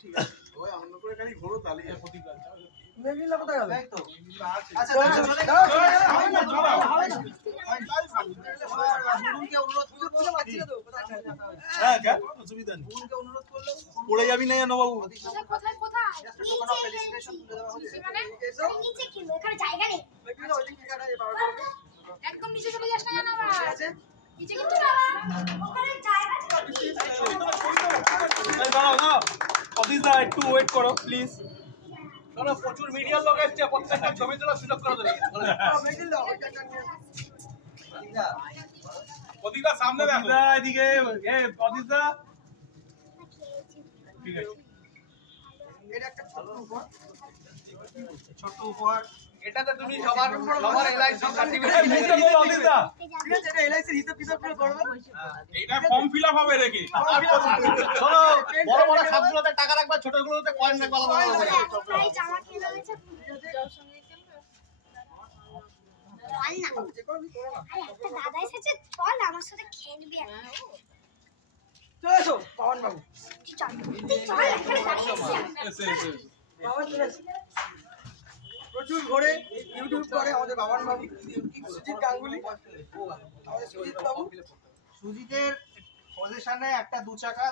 ঠিক আছে ওই অন্য করে খালি ঘোরো তাহলে প্রতিকার মেঘিলা কোথায় গেল এই তো আচ্ছা চলে বুনকে অনুরোধ করলে বাচ্চা তো হ্যাঁ কেন অসুবিধা নেই বুনকে অনুরোধ করলে পড়ে যাবি না জানো বাবু কোথায় কোথায় নিচে মানে নিচে কি এখানে জায়গা নেই একদম নিচে চলে যাস না জানা ঠিক আছে নিচে কিন্তু ওখানে জায়গা আছে দাঁড়াও না অফিসা একটু ওয়েট করো প্লিজ চলো প্রচুর মিডিয়ার লোক এসেছে প্রত্যেকটা ছবি তোলার সুযোগ করে দেবে প্রদীপদা সামনে দেখো এদিকে এ প্রদীপদা ঠিক আছে এটা একটা ছোট উপহার এটাতে তুমি সবার এলআইসি সার্টিফিকেট দিতে বলো অফিসা ঠিক আছে এটা এলআইসি হিসাব কিতাব করে করবে এটা ফর্ম ফিলআপ হবে নাকি চলো বড় বড় সবগুলোতে টাকা রাখবা ছোটগুলোতে কয়েন রাখবা আলাদা এই জামা কিনে হয়েছে দাদা এসেছে চল আমার সাথে খেলবি চলে এসো পাবন বাবু প্রচুর ঘোরে ইউটিউব করে আমাদের বাবান বাবু সুজিত গাঙ্গুলি আমাদের সুজিত বাবু সুজিতের পজিশনে একটা 2 চাকা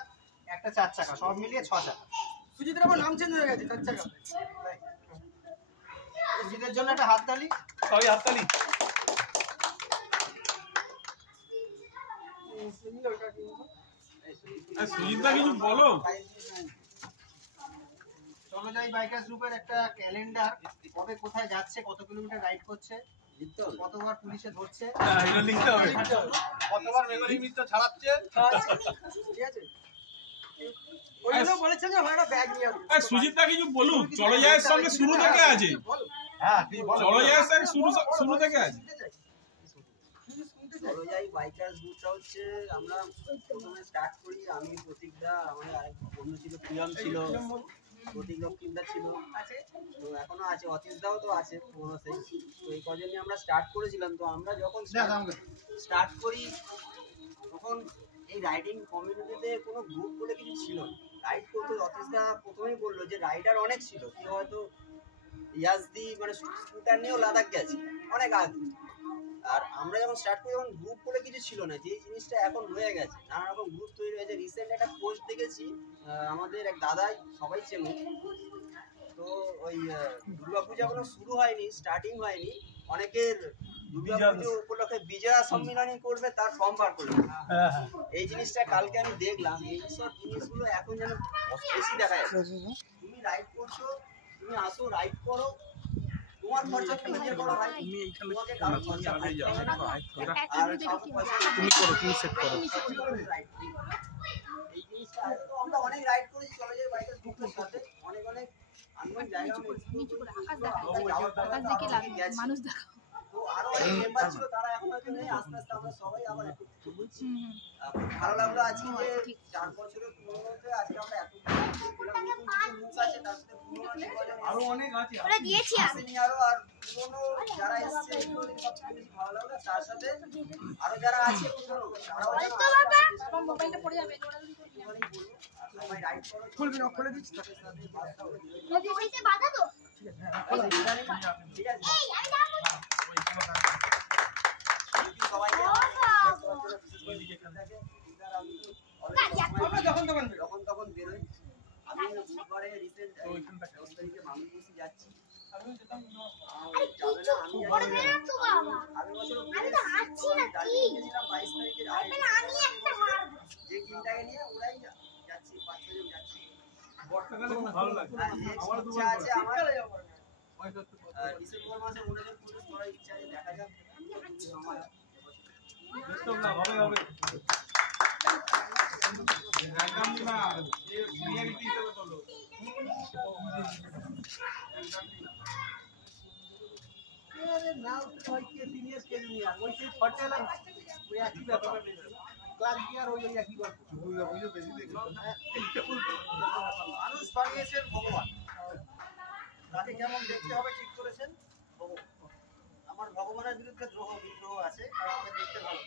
একটা 4 চাকা সব মিলিয়ে 6 চাকা সুজিতের আবার নাম চেঞ্জ হয়ে গেছে 4 চাকা সুজিতের জন্য একটা হাততালি সবাই হাততালি সুজিতদা কিছু বলো চলো যাই বাইকার্স গ্রুপের একটা ক্যালেন্ডার কবে কোথায় যাচ্ছে কত কিলোমিটার রাইড করছে কতবার পুলিশে ধরছে এটা লিখতে হবে কতবার মেমরি মিত্র ছাড়াচ্ছে ঠিক আছে ওইগুলো বলেছেন যে ভাড়া ব্যাগ নিয়ে আসবে সুজিতদা কিছু বলুন চলো যায়ের সঙ্গে শুরু থেকে আছে হ্যাঁ তুই বল চলো যায়ের সঙ্গে শুরু থেকে আছে চলো যাই বাইকার্স গ্রুপটা হচ্ছে আমরা প্রথমে স্টার্ট করি আমি প্রতীকদা আমাদের আরেক বন্ধু ছিল প্রিয়ম ছিল প্রতীক লক্ষ্মীদা ছিল তো এখনো আছে অতীশদাও তো আছে পুরোনো সেই তো এই কজন নিয়ে আমরা স্টার্ট করেছিলাম তো আমরা যখন স্টার্ট করি তখন এই রাইডিং কমিউনিটিতে কোনো গ্রুপ বলে কিছু ছিল না রাইড করতে অতীশদা প্রথমেই বললো যে রাইডার অনেক ছিল কেউ হয়তো ইয়াজদি মানে স্কুটার নিয়েও লাদাখ গেছে অনেক আগে আর আমরা যখন স্টার্ট করি তখন গ্রুপ বলে কিছু ছিল না যে জিনিসটা এখন হয়ে গেছে নানা রকম গ্রুপ তৈরি হয়েছে রিসেন্ট একটা পোস্ট দেখেছি আমাদের এক দাদাই সবাই চেনে তো ওই দুর্গাপূজা এখনো শুরু হয়নি স্টার্টিং হয়নি অনেকের দুর্গাপুজো উপলক্ষে বিজয়া সম্মিলনী করবে তার ফর্ম বার করবে এই জিনিসটা কালকে আমি দেখলাম এইসব জিনিসগুলো এখন যেন বেশি দেখা যাচ্ছে তুমি রাইড করছো তুমি আসো রাইড করো তোমার খরচা তুমি নিজে করো ভাই তুমি এইখানে কারো খরচা ভাই আর তুমি করো তুমি সেট করো এই জিনিসটা তো আমরা অনেক রাইড করেছি চলে যাই বাইকের গ্রুপের সাথে অনেক আননোন জায়গা আকাশ দিকে লাগে মানুষ দেখা তো আরো অনেক মেম্বার ছিল তারা এখন হয়তো নেই আস্তে আস্তে আমরা সবাই আবার একটু বলছি ভালো লাগলো আজকে যে 4 বছরের পুরোনোতে আজকে আমরা এত মুখ আছে তার সাথে আরো অনেক আছে ওরা দিয়েছি আমি আরো আর পুরোনো যারা এসেছে এগুলো সবচেয়ে ভালো লাগলো তার সাথে আরো যারা আছে পুরোনো তো বাবা আমার মোবাইলটা পড়ে যাবে সবাই রাইড করো খুলবি না খুলে দিচ্ছি যদি হইতে বাধা তো ঠিক আছে এই আমি যাবো সবাই যখন তখন বেরোই আমি বুধবারে রিসেন্ট 10 তারিখে মামুনবুসি যাচ্ছি আমি তো হাঁটছি না কি 22 তারিখে আমি একটা মারব যে টিমটাকে নিয়ে ওরাই যাচ্ছি 5 জন যাচ্ছি বর্ষাকালে খুব ভালো লাগে আমার ইচ্ছা আছে আমার ডিসেম্বর মাসে মনে হয় পুরো করার ইচ্ছা আছে দেখা যাক সময় হবে একদম না যে সিনিয়রিটি হিসেবে চলো আরে নাও কই কে সিনিয়র কে জুনিয়র ওই সেই ফটেল ওই একই ব্যাপার ক্লাস গিয়ার ওই একই গল্প বুঝো বেশি দেখি মানুষ বানিয়েছেন ভগবান তাকে কেমন দেখতে হবে ঠিক করেছেন ভগবান বিরুদ্ধে দ্রোহ বিদ্রোহ আছে, কারণ আমাকে দেখতে ভালো।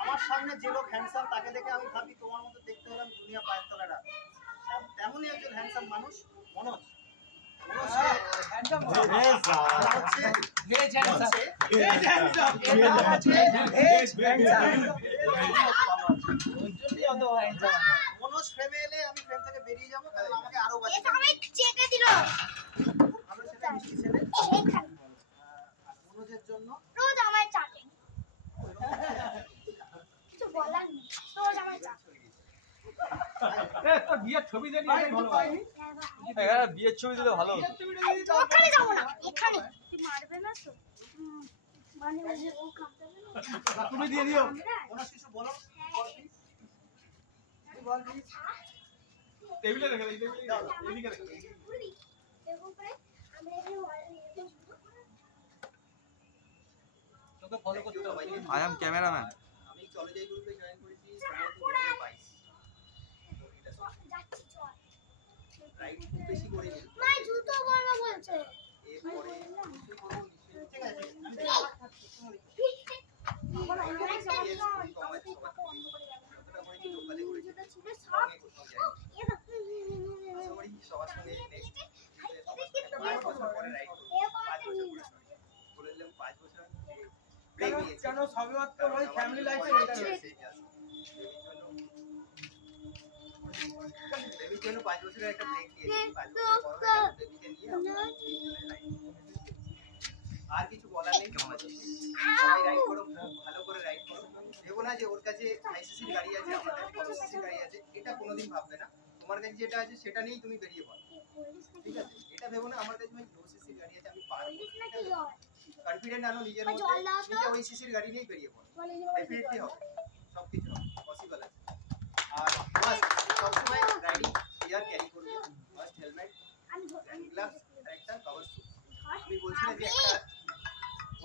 আমার সামনে যে লোক হ্যান্ডসাম তাকে দেখে আমি ভাবি তোমার মতো দেখতে হলাম দুনিয়া পায়ের তলায় রাখ। তেমনই একজন হ্যান্ডসাম মানুষ মনোজ। মনোজ ফ্রেমে এলে আমি ফ্রেম থেকে বেরিয়ে যাবো, কারণ আমাকে আরো ভালো ছেলে, মিষ্টি ছেলে। মনোজের জন্য রোজ আমায় চাটে, কিছু বলার নেই, রোজ আমায় চাটে। বিয়ের ছবি দেখি বিয়ের ছবি দিলে ভালো। ওখানে যাবো না, এখানে তুই মারবে না তো? মানে ওই যে ও কাঁদবে না, তুমি দিয়ে দিও। মনোজ কিছু বলো। টেবিলে রেখে দিই, এদিকে রেখে দিই। এরকম করে আমরা এখানে তোকে ফলো করতে হবে। I am cameraman. আমি চলে যাই গ্রুপে জয়েন করেছি যাচ্ছি, চল। রাইড খুব বেশি করিনি। মা জুতো পরবে বলছে। এরপরে ঠিক আছে, আমার অনেক যাবে না, আমাকে খাতা বন্ধ করে যাবে। যতটা করেছি লোকালে করেছি। জুতো ছিল সব। এ দেখো। আশা করি সবার সঙ্গে নেক্সট এটা 5 বছর পরে রাইড করব। 5 বছর পরে বলে দিলাম 5 বছর ব্রেক নিয়েছি। কেন সবেমাত্র ভাই ফ্যামিলি লাইফে এটা দেবীর জন্য 5 বছরের একটা ব্রেক নিয়েছি। 5 বছর পর দেবীকে নিয়ে আমরা আর কিছু বলার নেই। সবাই রাইড করো, ভালো করে রাইড করো। ভেবো না যে ওর কাছে আইসিসির গাড়ি আছে, আমার কাছে আইসিসির গাড়ি আছে, এটা কোনোদিন ভাববে না। তোমার কাছে যেটা আছে সেটা নিয়েই তুমি বেরিয়ে পড়ো, ঠিক আছে? এটা ভেবো না আমার কাছে লো সিসির গাড়ি আছে, আমি পারবো। কনফিডেন্ট আনো নিজের মধ্যে, নিজে ওই সিসির গাড়ি নিয়েই বেরিয়ে পড়ো। ডেফিনেটলি হবে, সবকিছু হবে, পসিবল আছে। আর মাস্ট সবসময় রাইডিং গিয়ার ক্যারি করবে, মাস্ট হেলমেট, গ্লাভস আর একটা কভার শু। আমি বলছি না যে একটা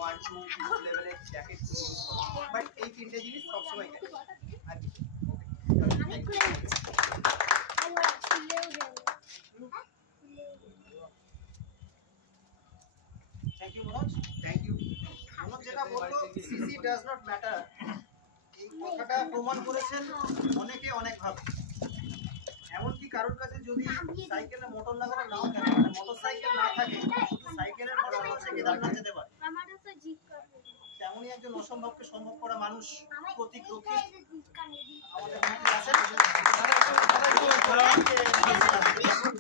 1-2 লেভেলের জ্যাকেট ইউজ করো, বাট এই তিনটে জিনিস সবসময় ক্যারি করো। আর কি আমি খুলে নিচ্ছি। আমি খুলেও যাবো। Thank you Manoj. Thank you. Manoj যেটা বললো সিসি ডাজ নট ম্যাটার, এই কথাটা প্রমাণ করেছেন অনেকে অনেকভাবে। এমনকি কারোর কাছে যদি সাইকেলে মোটর লাগানো নাও থাকে, মোটর সাইকেল না থাকে, শুধু সাইকেলের মোটর সে কেদারনাথ যেতে পারে। আমারও তো জিপ করবে। তেমনই একজন অসম্ভবকে সম্ভব করা মানুষ, প্রতীক রক্ষিত এই যে জিপ কানে দিই। আমাদের মধ্যে আছেন।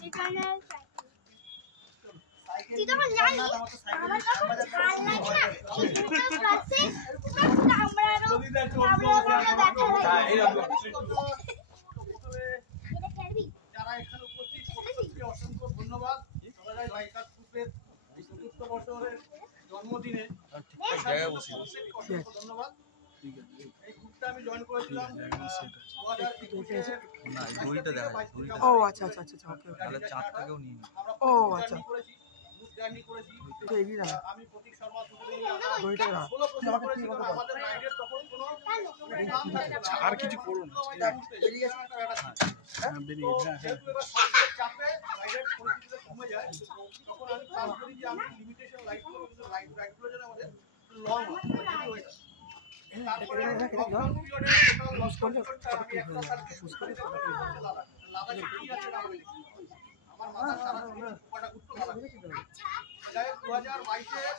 এখানে সাইকেল তুই যখন জানি আমার তো সাইকেল আমার যখন ঝাল লাগে না, এই দুটো ক্লাসে কামড়ানো এটা খেলবি? যারা এখানে উপস্থিত প্রত্যেককে অসংখ্য ধন্যবাদ। সবাই বাইকার গ্রুপের ৪র্থ বছরের জন্মদিনে অসংখ্য ধন্যবাদ। এই গ্রুপটা আমি জয়েন করেছিলাম 2021 ও আচ্ছা আচ্ছা আচ্ছা ওকে তাহলে চাঁদটাকেও নিয়ে ও আচ্ছা করেছি, গ্রুপ জার্নি করেছি। এটা এগিয়ে না আমি প্রতীক শর্মা ওইটা না আমাদের রাইডের তখন কোনো নাম থাকতো না। আর কিছু করুন বেরিয়ে গেছে যেহেতু এবার সরকারের চাপে রাইডের পরিস্থিতিটা কমে যায়, তখন আমি চাপ করি যে আমি লিমিটেশন রাইড করবো, কিন্তু রাইডগুলো যেন আমাদের লং হয়ে যায়। তারপরে লকডাউন পিরিয়ডে টোটাল লস করতে আমি একটা লাদাখে কি আছে না আমি দেখি। আমার মাথা সারা কটা ঘুরতে ভালো লাগে। যাই হোক 2022-এ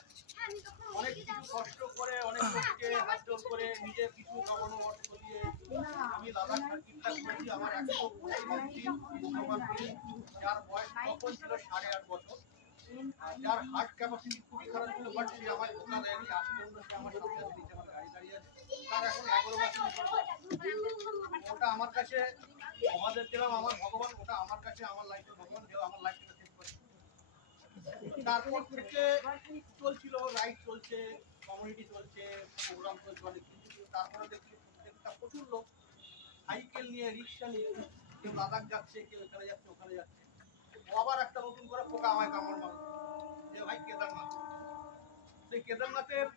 অনেক কিছু কষ্ট করে, অনেক লোককে হাত জোর করে, নিজের কিছু কামানো অর্থ দিয়ে আমি লাদাখ সার্কিটটা করেছি। আমার 125 দিন, যার বয়স তখন ছিল 8.5 বছর, যার হার্ট ক্যাপাসিটি খুবই খারাপ ছিল, বাট সে আমার ধোকা দেয়নি। আজ পর্যন্ত সে আমার সাথে আছে, নিচে আমার গাড়ি দাঁড়িয়ে আছে। তার এখন 11 বছর। ওটা আমার কাছে আমাদের দিলাম আমার ভগবান, ওটা আমার কাছে আমার লাইফের ভগবান, কেউ আমার লাইফটা সেভ করে। তারপর থেকে চলছিল, রাইড চলছে, কমিউনিটি চলছে, প্রোগ্রাম চলছে অনেক কিছু। তারপরে দেখছি প্রত্যেকটা প্রচুর লোক সাইকেল নিয়ে, রিক্সা নিয়ে, কেউ লাদাখ যাচ্ছে, কেউ এখানে যাচ্ছে, ওখানে যাচ্ছে। ও আবার একটা নতুন করে পোকা আমায় কামড় মারল যে ভাই কেদারনাথ। সেই কেদারনাথের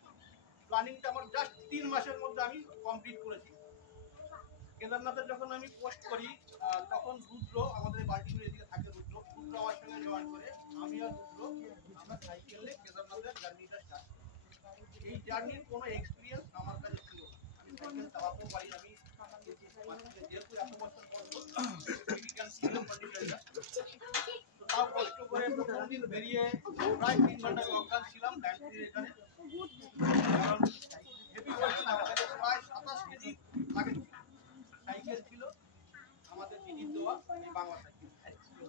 প্ল্যানিংটা আমার জাস্ট 3 মাসের মধ্যে আমি কমপ্লিট করেছি। কেদারনাথের যখন আমি পোস্ট করি তখন রুদ্র, আমাদের বাল্টিগুলো এদিকে থাকে, রুদ্র আমার সঙ্গে জয়েন করে, আমি আর রুদ্র আমরা সাইকেলে কেদারনাথের জার্নিটা স্টার্ট করি। এই জার্নির কোনো এক্সপিরিয়েন্স আমার কাছে ছিল না। আমি সাইকেল চালাতেও পারি, আমি যেহেতু এত বছর তাও কষ্ট করে প্রথম দিন বেরিয়ে প্রায় 3 ঘন্টা অজ্ঞান ছিলাম ডায়াবেটিস এখানে, কারণ হেভি হয়েছিল আমার কাছে, প্রায় 27 কেজি লাগে সাইকেল ছিল আমাদের দিদির দেওয়া এই বাংলা সাইকেল,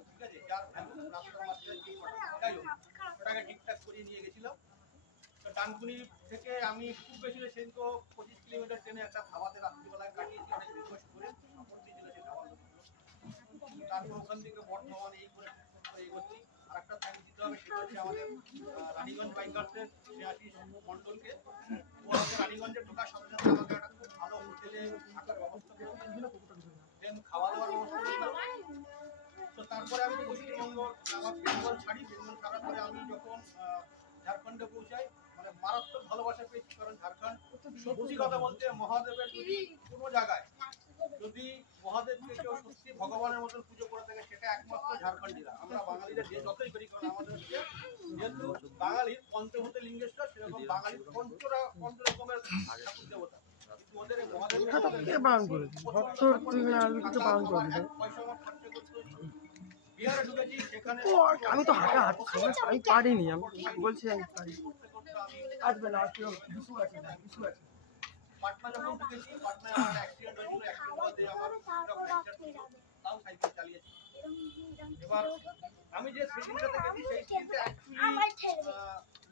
ঠিক আছে, যার ভ্যালু রাস্তার মাঝখানে যে যাই হোক ওটাকে ঠিকঠাক করিয়ে নিয়ে গেছিলাম। তো ডানকুনি থেকে আমি খুব বেশি সেদিন তো 25 কিলোমিটার ট্রেনে একটা ধাবাতে রাত্রিবেলায় কাটিয়েছি, অনেক রিকোয়েস্ট করে সাপোর্ট দিয়েছিল সেই ধাবার লোকগুলো। তারপর ওখান থেকে বর্ধমান এই করে এগোচ্ছি। আর একটা থ্যাঙ্ক দিতে হবে, সেটা হচ্ছে আমাদের রানীগঞ্জ বাইকার্সের শ্রেয়াশিস মণ্ডলকে। ও আমাদের রানীগঞ্জে ঢোকার সাথে সাথে আমাকে একটা খুব ভালো হোটেলে থাকার ব্যবস্থা করে দিয়েছিল, দেন খাওয়া দাওয়ার ব্যবস্থা করেছিল। তো তারপরে আমি পশ্চিমবঙ্গ আমার বেঙ্গল ছাড়ি, বেঙ্গল ছাড়ার পরে আমি যখন ঝাড়খণ্ডে পৌঁছাই, মানে মারাত্মক ভালোবাসা পেয়েছি, কারণ ঝাড়খণ্ড সত্যি কথা বলতে মহাদেবের যদি কোনো জায়গায় যদি মহাদেবকে কেউ সত্যি ভগবানের মতন পুজো করে থাকে সেটা একমাত্র ঝাড়খণ্ডীরা। আমরা বাঙালিরা যে যতই করি, কারণ আমাদের হচ্ছে যেহেতু বাঙালির পঞ্চভূত লিঙ্গেশ্বর, সেরকম বাঙালির পঞ্চ রকমের ঠাকুর দেবতা, কিন্তু ওদের মহাদেবের বিহারে ঢুকেছি, সেখানে আমি তো হাঁটা হাঁটছি, আমি পারিনি, আমি বলছি আমি পারি। আসবে না, আছে পাটনা যখন ঢুকেছি, পাটনায় আমার অ্যাক্সিডেন্ট হয়েছিল, অ্যাক্সিডেন্ট হওয়াতে আমার ফ্র্যাকচার ছিল, তাও সাইকেল চালিয়েছি। এবার আমি যে সেদিনটাতে গেছি সেই সিনটা অ্যাকচুয়ালি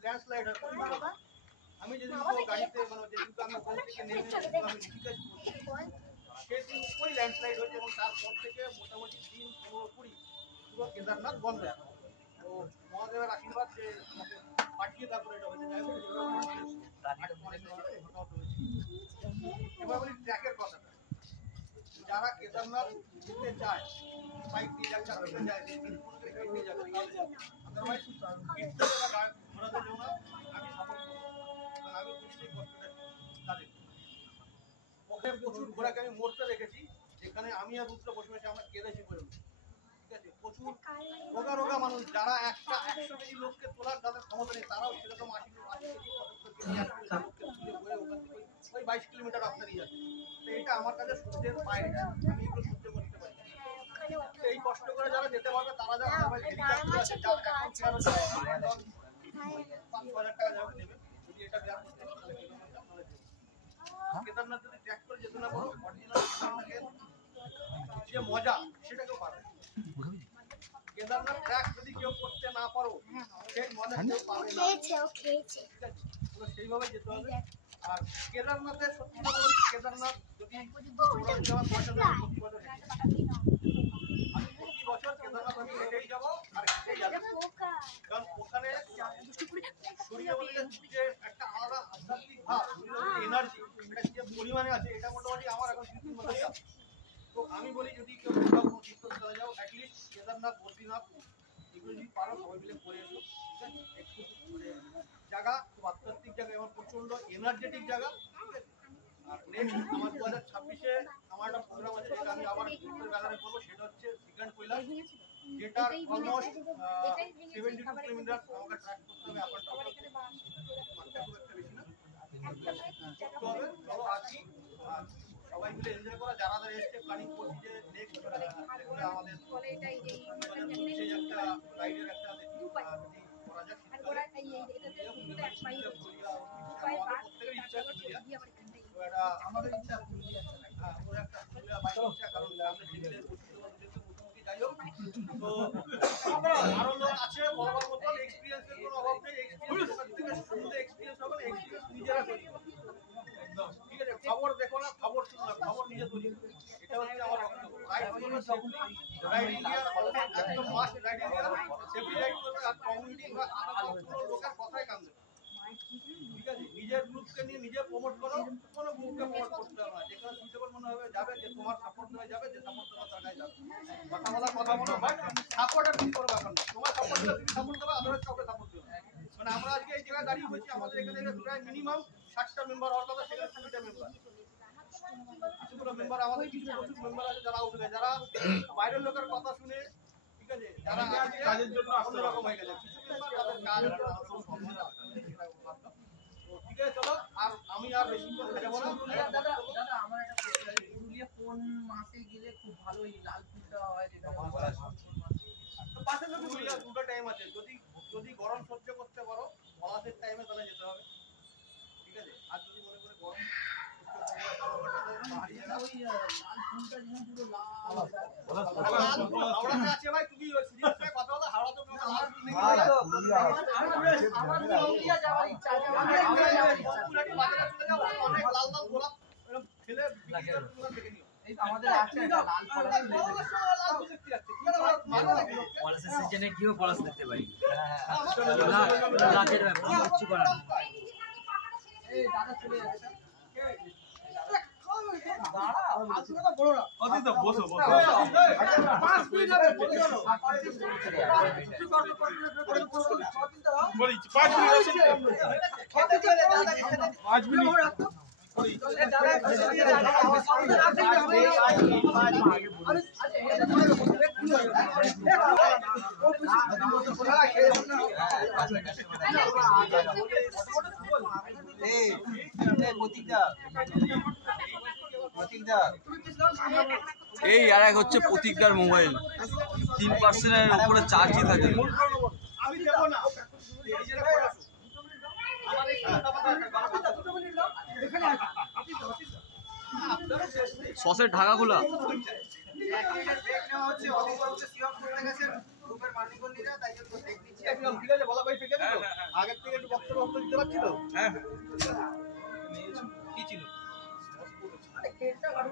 ল্যান্ডস্লাইড হয়েছিল। আমি যেদিন গাড়িতে মানে যেদিন আমি ওখান থেকে নেমে আমি ঋষিকেশ সেদিন ওই ল্যান্ডস্লাইড হয়েছে, এবং তারপর থেকে মোটামুটি দিন 15-20 পুরো কেদারনাথ বন্ধ। তো মহাদেবের আশীর্বাদ যে আমাকে পাঠিয়ে তারপরে এটা হয়েছে। এবার বলি ট্র্যাকের কথাটা, যারা কেদারনাথ যেতে চায় বাইক দিয়ে যাচ্ছে, যায় নিয়ে যাবে, আদারওয়াইজ ঘোরাতে যাও না, আমি সাপোর্ট করবো, কারণ আমি বুঝছি কষ্টটা তাদের। ওখানে প্রচুর ঘোরাকে আমি মোড়তে রেখেছি, যেখানে আমি আর রুদ্র বসে বসে আমরা কেঁদেছি পর্যন্ত, ঠিক আছে। প্রচুর রোগা রোগা মানুষ, যারা 100 কেজি লোককে তোলার যাদের ক্ষমতা নেই, তারাও সেরকম 80 কেজি 75 কেজি 100 কেজি লোককে তুলে বয়ে ওখান থেকে ওই 22 কিলোমিটার রাস্তা দিয়ে যাচ্ছে। তো এটা আমার কাছে সহ্যের বাইরে, আমি এগুলো সহ্য করতে পারি। এই কষ্ট করে যারা যেতে পারবে তারা যারা আছে, যার 5,000 টাকা যাবে নেবে, যদি এটা দেওয়ার করতে পারো তাহলে কেদারনাথ যদি ট্র্যাক করে যেতে না পারো, অরিজিনাল কেদারনাথের যে মজা সেটা কেউ পাবে। কেদারনাথ ট্র্যাক যদি কেউ করতে না পারো, সেই মজা কেউ পাবে না, ঠিক আছে। তো সেইভাবে যেতে হবে। আর কেদারনাথের সত্যি কথা বলছি, কেদারনাথ যদি যাওয়ার পয়সা দেয়, প্রতি বছর আমি প্রতি বছর কেদারনাথ আমি হেঁটেই যাবো আর হেঁটেই যাবো, কারণ ওখানে শরীরে বলতে যে একটা আলাদা আধ্যাত্মিক ভাব, এনার্জি, এটা যে পরিমাণে আছে, এটা মোটামুটি আমার এখন স্মৃতির মধ্যে যাবে। তো আমি বলি যদি কেউ কোথাও কোনো তীর্থস্থানে যাও, অ্যাটলিস্ট কেদারনাথ, বদ্রীনাথ এগুলো যদি পারো সবাই মিলে করে এসো, ঠিক আছে। একটু মানে জায়গা খুব আধ্যাত্মিক জায়গা এবং প্রচণ্ড এনার্জেটিক জায়গা, ঠিক আছে। আর নেক্সট আমার 2026-এ আমার একটা প্রোগ্রাম আছে, যেটা আমি আবার ব্যানারে করবো, সেটা হচ্ছে শ্রীকান্ত কৈলাস, যেটা অলমোস্ট 72 কিলোমিটার আমাকে ট্র্যাক করতে হবে। আপনার খুব একটা বেশি না, করতে হবে। চলো আসি, সবাই মিলে এনজয় করা, যারা যারা এসছে প্ল্যানিং করছি যে নেক্সট আমাদের সেই একটা রাইডের একটা দেখি করা যাক, শীতকালে প্রত্যেকের ইচ্ছা আমাদের ইচ্ছা, ওর একটা বাইক ইচ্ছা, কারণ সামনে সেগুলো মোটামুটি যাই হোক। তো আরো লোক আছে বলবার মতন, এক্সপিরিয়েন্সের কোনো অভাব নেই, এক্সপিরিয়েন্স থেকে শুনতে এক্সপিরিয়েন্স হবে না, এক্সপিরিয়েন্স নিজেরা তৈরি করবে, ঠিক আছে। খবর দেখো না, খবর শুনো না, খবর নিজে তৈরি করবে, এটা হচ্ছে আমার বক্তব্য। রাইডিং গিয়ার একদম must, riding gear safety ride করবে, আর কমিউনিটি বা কোনো লোকের কথাই কান দেবে, ঠিক আছে। নিজের গ্রুপকে নিয়ে নিজে প্রমোট করো, কোনো গ্রুপকে প্রমোট করতে হবে না, যেখানে সুইটেবল মনে হবে যাবে, যে তোমার সাপোর্ট দেওয়া যাবে, যে সাপোর্ট দেওয়া জায়গায় যাবে, কথা বলো, বাট সাপোর্ট আর কিছু করবে এখন, তোমার সাপোর্ট দিলে তুমি সাপোর্ট দেবে, আদারওয়াইজ কাউকে সাপোর্ট দেবে। মানে আমরা আজকে এই জায়গায় দাঁড়িয়ে হয়েছি, আমাদের এখানে প্রায় মিনিমাম 60টা মেম্বার হওয়ার কথা, সেখানে 20টা মেম্বার, এতগুলো মেম্বার, আমাদের কিছু প্রচুর মেম্বার আছে যারা উঠবে, যারা বাইরের লোকের কথা শুনে, ঠিক আছে, যারা কাজের জন্য অন্যরকম হয়ে গেছে, কিছু মেম্বার তাদের কাজ, ঠিক আছে। চলো আমি আর বেশি কথা যাব না। দাদা আমার একটা প্রশ্ন আছে, পুরুলিয়া কোন মাসে গেলে খুব ভালো এই লাল ফুলটা হয় যেটা পুরুলিয়া দুটো টাইম আছে, যদি গরম সহ্য করতে পারো পলাশের টাইমে তাহলে যেতে হবে, ঠিক আছে? আর যদি মনে করে গরম হাওড়াতে আছে ভাই, তুমি সুজিতের সাথে কথা বলো, হাওড়াতে কোনো লাল ফুল নেই। অনেক লাল লাল গোলাপ এরকম ফেলে বিক্রি করে তোমরা দেখে নিও। আমাদের আছে একটা লাল পলাশের সিজনে কিও পলাশ দেখতে পারি। কিছু করার নেই। এই দাদা চলে যাচ্ছে এই আর এক হচ্ছে প্রতীকদার মোবাইল 3% উপরে চার্জই থাকে। আমি দেবো না, সসের ঢাকা খোলা। একদম ঠিক আছে, বলা ভাই ঠিক আছে তো? আগের থেকে একটু বক্তব্য দিতে পারছি তো? কি ছিল?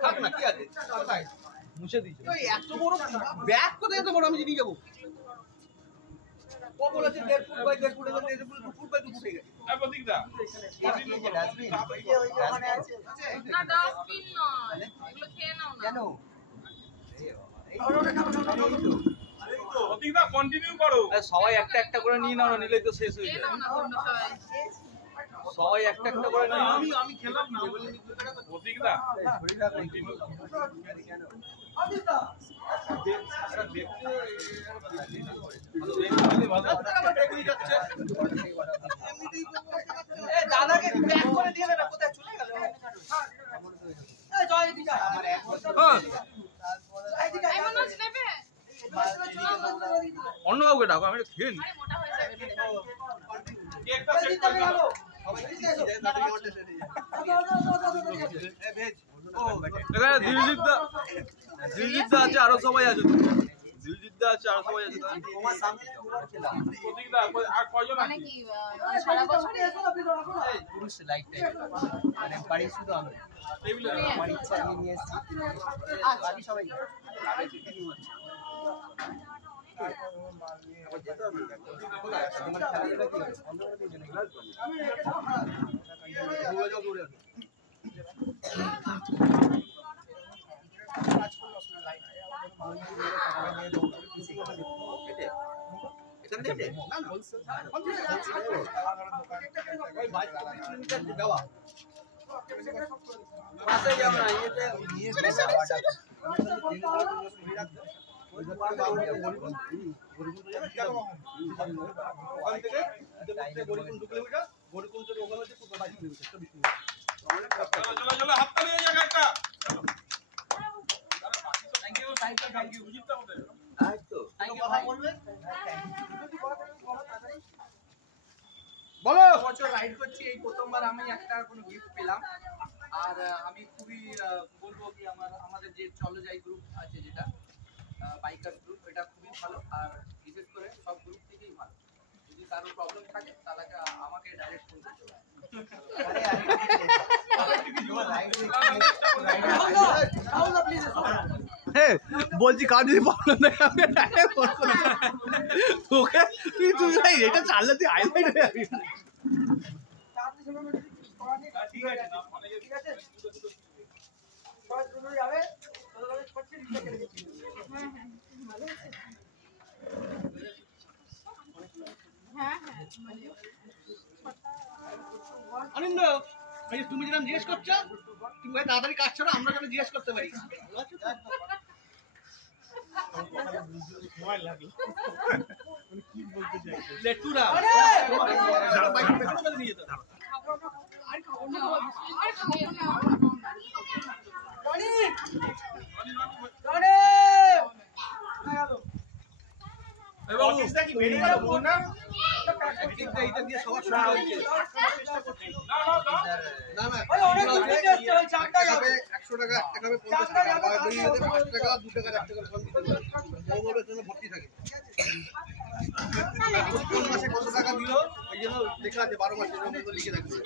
থাক না, কি আছে? কোথায়? মুছে দিয়েছে। ওই এত বড় ব্যাগ কোথায় এত বড় আমি নিয়ে যাবো? ও বলেছে 1.5 foot by 1.5 foot, 2 foot by 2 foot হয়ে গেছে। না ডাস্টবিন নয়, এগুলো খেয়ে নাও না। কেন? কন্টিনিউ করো। সবাই একটা একটা করে নিয়ে নাও, নিলেই তো শেষ হয়ে খেয়ে যায়। নাও না তোমরা সবাই। সবাই একটা একটা করে নিয়ে নাও। আমি খেলাম না বলে প্রতীকদা কন্টিনিউ দাদাকে ব্যাক করে দিয়ে না, কোথায় চলে গেল? এই জয় দিকে এই মনোজ নেবে? অন্য কাউকে ডাকো, আমি এটা খেয়ে নি। আরে মোটা হয়ে যাবে বলে। কেকটা সেট করে দাও। এখানে দিলজিৎ দা আছে, আরো সবাই আছে। দিলজিৎ দা আছে, আরো সবাই আছে। তোমার সামনে দুবার খেলাম প্রতীকদা আর কয়জন মানে আছে? কি সারা বছরই পুরুষ লাইট মানে বাড়ি শুধু আমি টেবিলে আমার ইচ্ছা আমি নিয়ে এসেছি বাড়ি সবাই যেতে হবে তোমার খেলাধুলা কি হবে অন্য কোনো দিন নেই দৌড়ে যাও দৌড়ে এখান থেকে না না ওই বাইক কিলোমিটার দেওয়া পাশে যাব না এতে নিয়ে চলো হাত তালিয়ে যাক একটা। থ্যাংক ইউ বুঝিতে হবে। বলো বছর রাইড করছি, এই প্রথমবার আমি একটা কোনো গিফট পেলাম। আর আমি খুবই বলবো কি আমাদের যে চলো যাই গ্রুপ আছে যেটা বাইকার গ্রুপ, এটা খুবই ভালো। আর বিশেষ করে সব গ্রুপ থেকেই ভালো। যদি কারোর প্রবলেম থাকে তাহলে আমাকে ডাইরেক্ট ফোন করতে হবে। বলছি কার যদি প্রবলেম থাকে আমি ডাইরেক্ট ফোন করে তোকে তুই ভাই এটা চাললে তুই হাইলাইট হয়ে যাবি। ঠিক আছে না অনেকে ঠিক আছে সবাই চলে যাবে করছি হ্যাঁ আনন্দ ভাই তুমি যেরকম জিজ্ঞেস করছো তুমি ভাই তাড়াতাড়ি কাজ ছাড়া আমরা যেন জিজ্ঞেস করতে পারি। লেটুরা বাইক পেছনে নিয়ে যেতে অফিসটা কি বেরিয়ে গেল ফোন না অ্যাক্টিভটা এইটা দিয়ে সবার শুরু হয়েছে না না ওই অনেক দূর থেকে এসছে ওই চারটা যাবে 100 টাকা একটা খাবে 50 টাকা বা বেরিয়ে যেতে 5 টাকা 2 টাকা 1 টাকা সব দিতে হবে মোবাইলের জন্য ভর্তি থাকে কোন মাসে কত টাকা দিল ওই জন্য লেখা আছে 12 মাসের জন্য তো লিখে রাখবে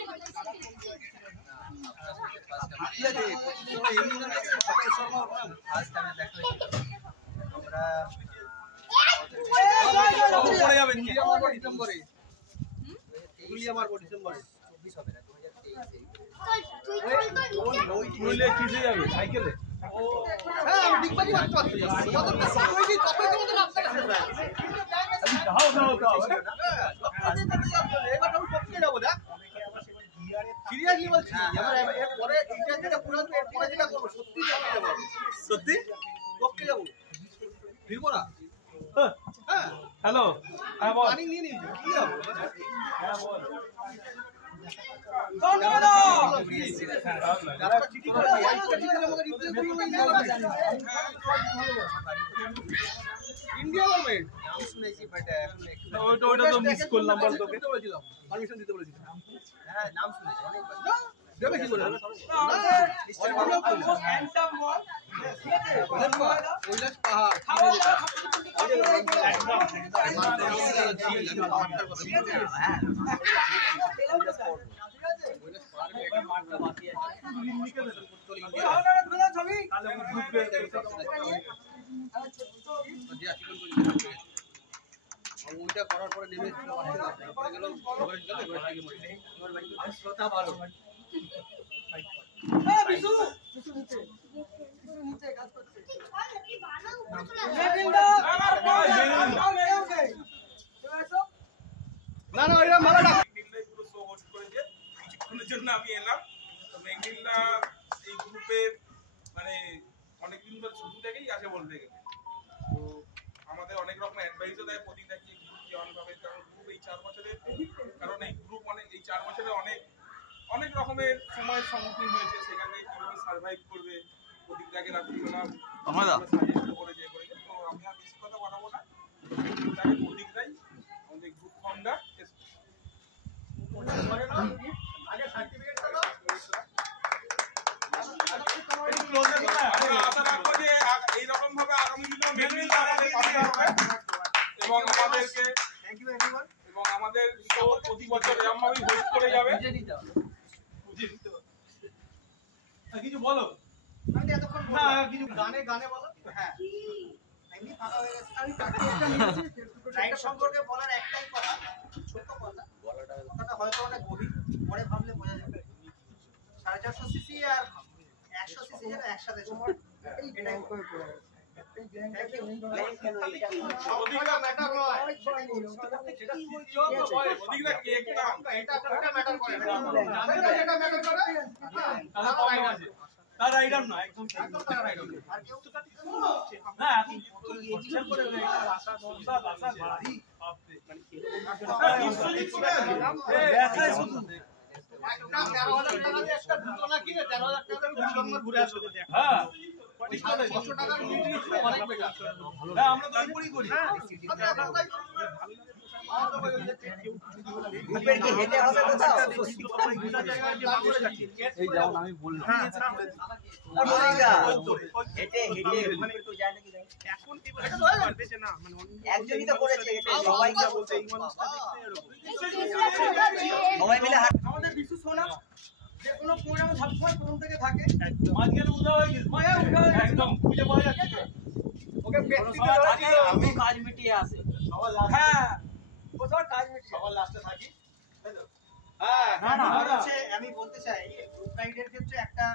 ঠিক আছে এমনি না সকাল সকাল ফার্স্ট টাইমে দেখো আমরা পড়ে যাবেন কি আমার ডিসেম্বরে এগুলি আমার ডিসেম্বরে 24 হবে না 2023 পুরুলিয়া কিসে যাবে সাইকেলে হ্যাঁ আমি ডিগবাজি মারতে পারছি যত কপি কপি মতো রাস্তা আছে দাও এবার আমি কপি যাব না সিরিয়াসলি বলছি আমার এর পরে এইটা যেটা পুরো এর পরে যেটা করব সত্যি কপি যাব সত্যি কপি যাব ফিরবো না হ্যাঁ হ্যালো হ্যাঁ বল প্ল্যানিং নিয়ে নিয়েছি কি যাব হ্যাঁ বল যারা চিঠি করে আমাকে রিপ্লাই করলো ইন্ডিয়া গভর্নমেন্ট আমি শুনেছি বাট ওটা তো মিস করলাম বল তোকে বলেছিলাম পারমিশন দিতে বলেছিলাম হ্যাঁ নাম শুনেছি অনেক দেবে কি বলে কৈলাস ওইটা করার পরে নেমে গেল শ্রোতা ভালো না না এটা মারা না মেঘনিলটাই পুরো শো হোস্ট করেছে কিছুক্ষণের জন্য আমি এলাম তো মেঘনিলটা এই গ্রুপে মানে অনেকদিন ধরে শুরু থেকেই আসে বলতে গেলে তো আমাদের অনেক রকম অ্যাডভাইসও দেয় প্রতিটা কি গ্রুপ কেমন ভাবে কারণ গ্রুপ এই 4 বছরের কারণ এই গ্রুপ অনেক এই 4 বছরে অনেক রকমের সময়ের সম্মুখীন হয়েছে সেখানে কিভাবে সার্ভাইভ করবে প্রতিটাকে রাত্রিবেলা সাজেস্ট করেছে তো আমি আর বেশি কথা বলবো না তাকে প্রতিটাই আমাদের গ্রুপ ফাউন্ডার আগে সার্টিফিকেটটা দাও আমরা আশা রাখবো যে এইরকম ভাবে আগামী দিনেও মেঘনিল আমাদের পাশে থাকবে এবং আমাদেরকে থ্যাংক ইউ এভরিওয়ান এবং আমাদের শো প্রতি বছর এরকম ভাবে হোস্ট করে যাবে কিছু বলো আমি এতক্ষণ না কিছু গানে বলো হ্যাঁ এমনি ফাঁকা হয়ে গেছে আমি রাইড সম্পর্কে বলার একটাই কথা ছোট কথা কথাটা হয়তো অনেক গভীর পরে ভাবলে বোঝা যাবে 450 সিসি আর 100 সিসি যেটা একসাথে ছিল এটাই করে পড়ে গেছে ওদিকটা ম্যাটার নয় সেটা সিসিও তো হয় ওদিকটা কেক দাম এটা ম্যাটার করে যেটা ম্যাটার করে তাহলে কম আছে তার রাইডার না একদম তারা রাইড হবে আর কেউ তো না এখন এডিশন করে আশা ভারী বাপরে বিশ্বজিৎ করে দেখাই শুধু একটা 13000 টাকা দিয়ে একটা দুটো না কিনে 13000 টাকা দিয়ে দুটো ঘুরে আসবে হ্যাঁ 500 টাকার মিলিয়ে অনেক বেটার না আমরা তো উপরই করি গ্রুপের কি হেডে হবে কোথাও এই যেমন আমি বললাম হেডে ওখানে একটু যায় নাকি এখন কি বলছে না মানে একজনই তো করেছে হেডে সবাই যা বলছে এই মানুষটা দেখতে এরকম সবাই মিলে হাত আমাদের বিশু সোনা যে কোনো প্রোগ্রামে সবসময় প্রথম থেকে থাকে মাঝখানে উঠা হয়ে গেছে একদম খুঁজে পাওয়া যাচ্ছে ওকে আমি কাজ মিটিয়ে আসে হ্যাঁ ও সব কাজ মিটছে সবার লাস্টে থাকি তাই তো হ্যাঁ না, আর হচ্ছে আমি বলতে চাই গ্রুপ রাইডের ক্ষেত্রে একটা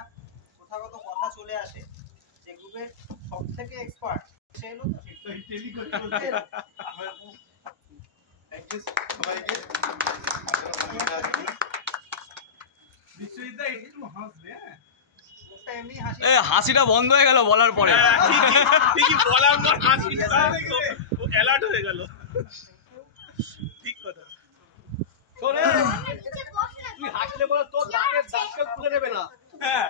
প্রথাগত কথা চলে আসে যে গ্রুপের সবথেকে এক্সপার্ট সে হলো তো টেলি করতে থ্যাংক ইউ সবাইকে বিশ্বজিৎ একটু হাসবে হ্যাঁ এমনি হাসি হাসিটা বন্ধ হয়ে গেল বলার পরে ঠিকই বলার পর হাসি অ্যালার্ট হয়ে গেল ঠিক কথা চলে নিচে বস না তুই হাসলে বলে তোর দাঁতের দাঁতকে খুলে নেবে না। হ্যাঁ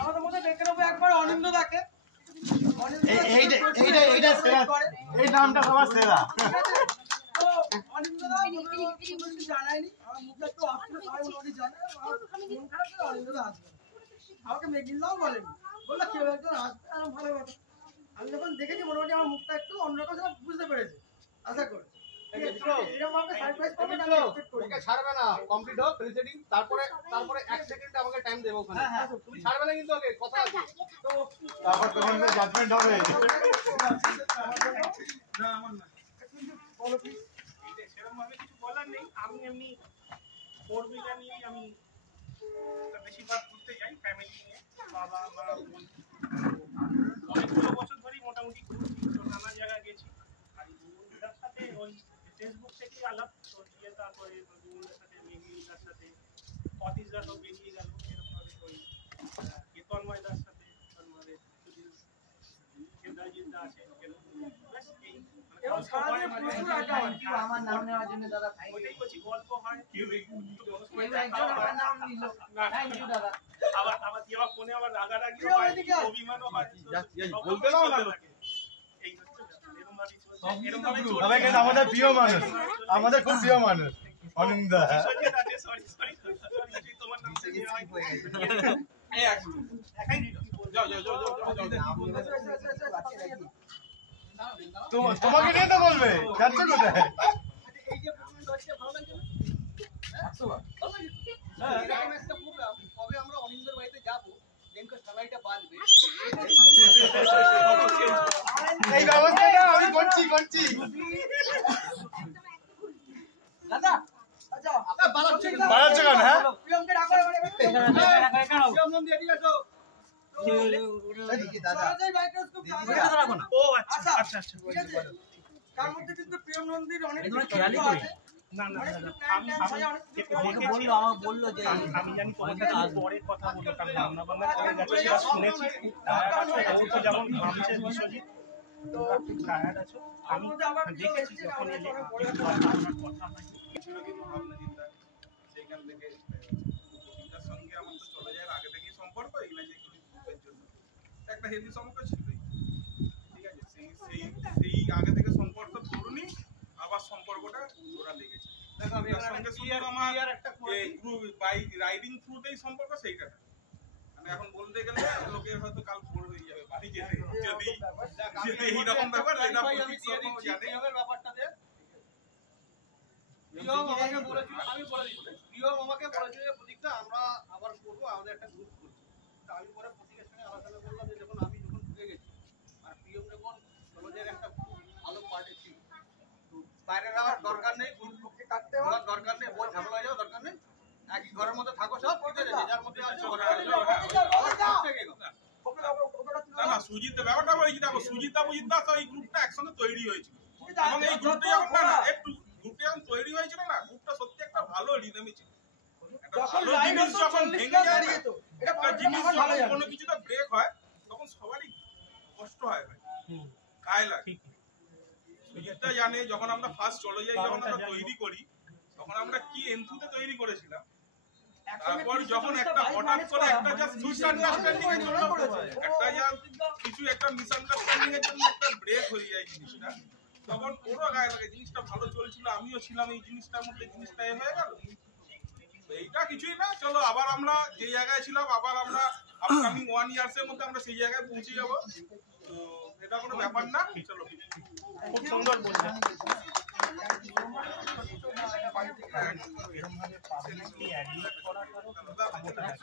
আমাদের মধ্যে দেখে নেবো একবার অনিন্দদাকে। এইটা সেরা, এই নামটা সবার সেরা। অনিন্দদা কিছু জানায়নি, আমার মুখে একটু আসলে সবাই মোটামুটি জানে। মন খারাপ করে অনিন্দদা আসবে, আমাকে মেঘিল্লাও বলেনি, বললো কেউ একজন আসবে, ভালো কথা। আমি যখন দেখেছি মোটামুটি আমার মুখটা একটু অন্যরকম সেটা বুঝতে পেরেছি, আশা করি এরকম আমাকে সারপ্রাইজ করবে না, আমি এক্সপেক্ট করি। ওকে ছাড়বে না, কমপ্লিট হোক রিসেটিং, তারপরে 1 সেকেন্ড আমাকে টাইম দেবো ওখানে। তুমি ছাড়বে না কিন্তু ওকে, কথা আছে। তারপর তোমার জাজমেন্ট হবে। না আমার না বলো প্লিজ। সেরকম ভাবে কিছু বলার নেই। আমি এমনি 4 বিঘা নিয়েই আমি বেশিরভাগ ঘুরতে যাই ফ্যামিলি নিয়ে, বাবা মা বোন। অনেকগুলো বছর ধরেই মোটামুটি ঘুরছি, তো নানা জায়গায় গেছি। আর বন্ধুদের সাথে ওই ফেসবুক থেকেই আলাপ, তো দিয়ে তারপরে বন্ধুদের সাথে মেঘিলার সাথে অতীশদার সব বেরিয়ে গেল এরকমভাবে। ওই কেতনময়দার সাথে আমাদের জিদ্দা আছে, ব্যাস এই এবং সারাদিন প্রচুর আড্ডা হয়। আমার নাম নেওয়ার জন্য দাদা থ্যাংক ওইটাই বলছি, গল্প হয় কেউ ইউ। একজন আমার নাম নিল, থ্যাংক ইউ দাদা। আবার কি আবার ফোনে আবার রাগারাগি কেউ হয়, এদিকে আয়। অভিমানও হয়। বলতে দাও না। এই হচ্ছে ব্যাপার, এরকমভাবেই চলছে, এরকমভাবেই চলছে। তবে কিন্তু আমাদের প্রিয় মানুষ, আমাদের খুব প্রিয় মানুষ অনিন্দা। বিশ্বজিৎ আছে, সরি, তোমার নাম থেকে হয়। এই আসুন, একাই দিও। যাও। তোমাকে নিয়ে তো বলবে, যাচ্ছে কোথায়? এই যে প্রোগ্রামটা হচ্ছে ভালো লাগছে না? হ্যাঁ, এরকম একটা প্রোগ্রাম কবে আমরা অনিন্দর বাড়িতে যাবো, যেদিনকে সময়টা বাজবে এই ব্যবস্থাটা আমি করছি। দাদা আচ্ছা বাড়াচ্ছে বাড়াচ্ছে কেন, হ্যাঁ? প্রিয়মকে ডাকো এবারে। প্রিয়ম নন্দী এদিকে আসো। সরাসরি মাইক্রোস্কোপ রাখো না। ও আচ্ছা। ঠিক আছে, তার মধ্যে কিন্তু প্রিয়ম নন্দীর অনেক এই তোমরা কিছু খেয়ালই আছে। করি। না, আমি আমাকে বললো যে আমি জানি তোমার কাছে পরে কথা বলবো, কারণ রান্না বান্না করে গেছে সেটা শুনেছি। তো যেমন ভাবছে বিশ্বজিৎ, তোমরা খুব টায়ার্ড আছো, আমি দেখেছি যখন এলে কিছু কথা হয়, কিছু কিন্তু ভাবনা চিন্তা সেইখান থেকে চিন্তার সঙ্গে আমার তো চলে যায় আগে থেকেই সম্পর্ক, এগুলো যে গ্রুপের জন্য একটা হেলদি সম্পর্ক ছিলই। ঠিক আছে, সেই আগে থেকে সম্পর্ক ধরুনি, আবার সম্পর্কটা জোড়া লেগেছে। তার সঙ্গে শুধু আমার বাইক রাইডিং থ্রুতেই সম্পর্ক, সেইটা না। মানে এখন বলতে গেলে লোকের হয়তো কাল ভোর হয়ে যাবে বাড়ি যেতে, যদি এইরকম ব্যাপার যেটা জানে। ব্যাপারটাতে প্রিয়ম আমাকে বলেছিল, আমি বলে দিচ্ছি, প্রিয়ম আমাকে বলেছিল যে প্রতীকটা আমরা আবার করবো, আমাদের একটা গ্রুপ করবো। তা আমি পরে প্রতীকের সঙ্গে আলোচনা করলাম যে যখন আমি ঢুকে গেছি আর প্রিয়ম যখন সমাজের একটা খুব ভালো পার্টি ছিল, তো বাইরে যাওয়ার দরকার নেই, গ্রুপকে কাটতে হওয়ার দরকার নেই, বল ঝামেলা হয়ে যাওয়ার দরকার নেই, একই ঘরের মধ্যে থাকো সব, ঠিক আছে, যার মধ্যে আছে না সুজিত ব্যাপারটা বলেছি, দেখো সুজিতা তো এই গ্রুপটা একসঙ্গে তৈরি হয়েছিল, এবং এই গ্রুপটা যখন একটু গ্রুপটা যখন তৈরি হয়েছিল না, গ্রুপটা সত্যি একটা ভালো রিদমে ছিল। একটা ভালো জিনিস যখন ভেঙে যায় না, একটা জিনিস যখন কোনো কিছুটা ব্রেক হয়, তখন সবারই কষ্ট হয় ভাই, গায়ে লাগে। সুজিতটা জানে যখন আমরা ফার্স্ট চলে যাই, যখন আমরা তৈরি করি, তখন আমরা কি এনথুতে তৈরি করেছিলাম। তারপর যখন একটা হঠাৎ করে একটা জাস্ট মিসআন্ডারস্ট্যান্ডিং এর জন্য একটা মিসআন্ডারস্ট্যান্ডিং এর জন্য একটা ব্রেক হয়ে যায় জিনিসটা, তখন পুরো গায়ে লাগে। জিনিসটা ভালো চলছিল, আমিও ছিলাম এই জিনিসটার মধ্যে, জিনিসটা হয়ে গেল। এইটা কিছুই না, চলো আবার আমরা যে জায়গায় ছিলাম, আবার আমরা আপকামিং 1 ইয়ার্স এর মধ্যে আমরা সেই জায়গায় পৌঁছে যাবো। তো এটা কোনো ব্যাপার না, চলো। খুব সুন্দর বলছেন।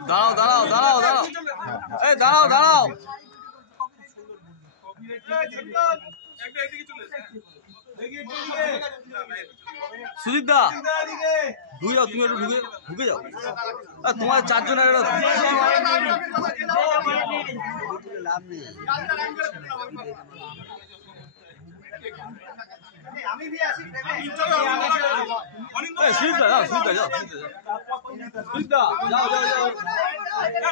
দাঁড়াও এই দাঁড়াও সুজিত দা ঢুকে যাও, তুমি একটু ঢুকে যাও, তোমার 4 জনের লাভ নেই। সুজিত দা যাও,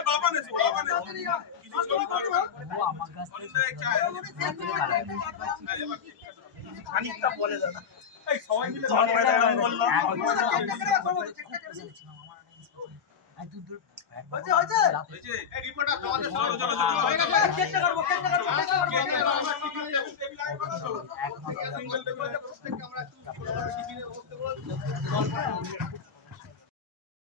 বাবা নেছে কিছু ছবি করবে খানিকটা বলে দাদা। এই সবাই মিলে আমি বললাম হয়েছে? এই রিপোর্টার তোমাদের চলো, চলো, চলো, হয়ে গেছে? চেষ্টা করবো চেষ্টা করবো চেষ্টা করবো সিঙ্গেল টেবিল প্রত্যেককে আমরা একটু টিফিনের ব্যবস্থা করে